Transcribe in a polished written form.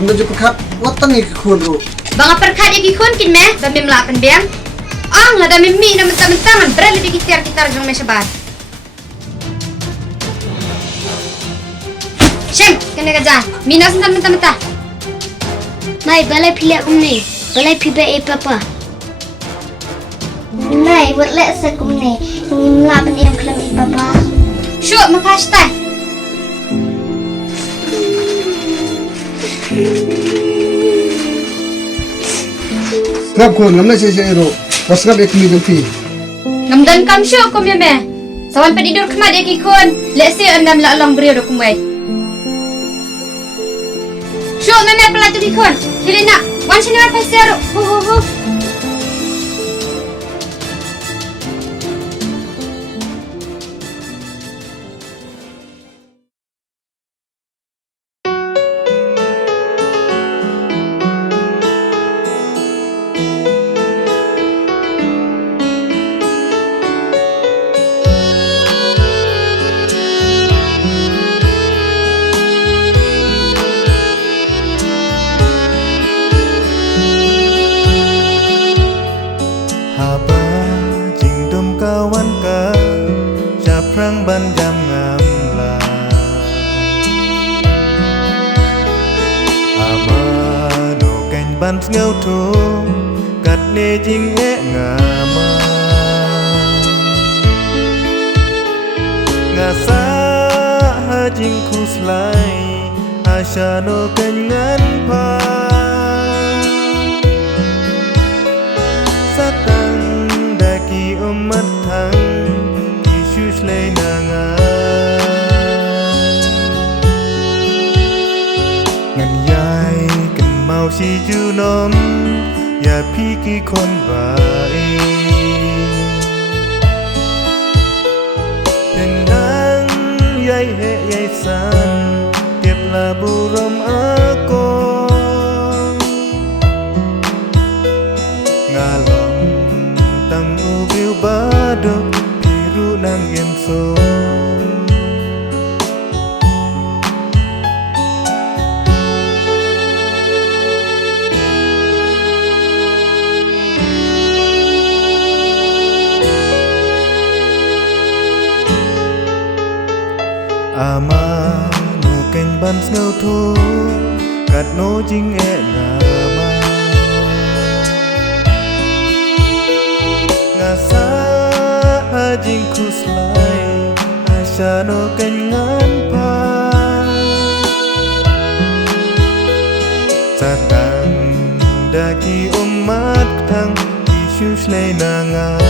Kamu juga perkat watang ikut ru. Bang perkat ya kikun kin meh, bami melapan biang. Ang lada mimi na mentah-mentah berat lebih kitar jong mesebar. Shem, kena kerja. Mina sentam mentah-mentah. Mai balai pilih aku ni. Balai pilih papa. Mai buat lek sekum ni. Melapan yang kelam papa. Syuk makasih. Ngap kun ngamna saya ru. Pas ngap ek mi fi. Ngamdan kam syuk kum ya meh. Sawan pedidur kemat ya kikun. Lek si andam la long beriu kum wei. Syuk meh pelatu kikun. Hilina, wan sini wan pasiaru. Hu. Ban jam ngamla amano keng ban ngau thu kat ne jing e ngama ngasa ha jing khuslai ashano keng ngan pa satang daki umat thang lay nanga ngan yai kan mau si ju nom ya pi ki kon bai tenang yai he yai san tiap labu rom ako ngalong tang ubil badok nang yenso ama no keng ban ngau thu kat no jing e ngama ngasa jing khuslai ashano kengan pa satang daki umat thang Yesus lay nanga